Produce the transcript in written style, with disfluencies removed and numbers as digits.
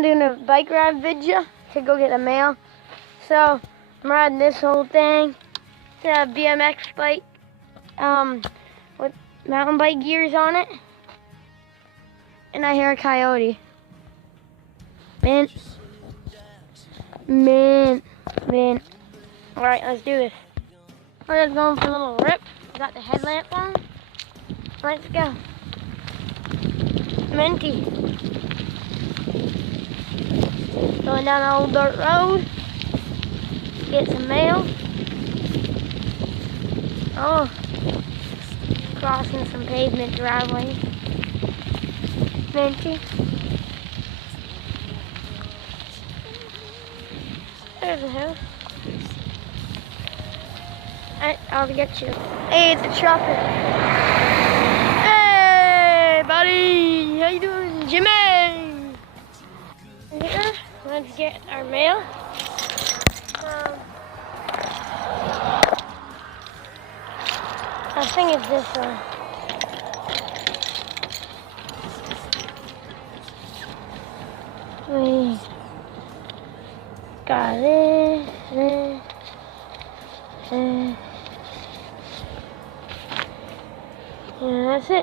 I'm doing a bike ride video to go get the mail. So I'm riding this whole thing. It's a BMX bike with mountain bike gears on it. And I hear a coyote. Man. Alright, let's do this. We're just going for a little rip. Got the headlamp on. Let's go. Minty. Going down the old dirt road. Get some mail. Oh. Crossing some pavement driveways. Minty. There's a house. Alright, I'll get you. Hey, it's a trucker. Hey, buddy. How you doing, Jimmy? Here, let's get our mail. I think it's this one. We got this. And that's it.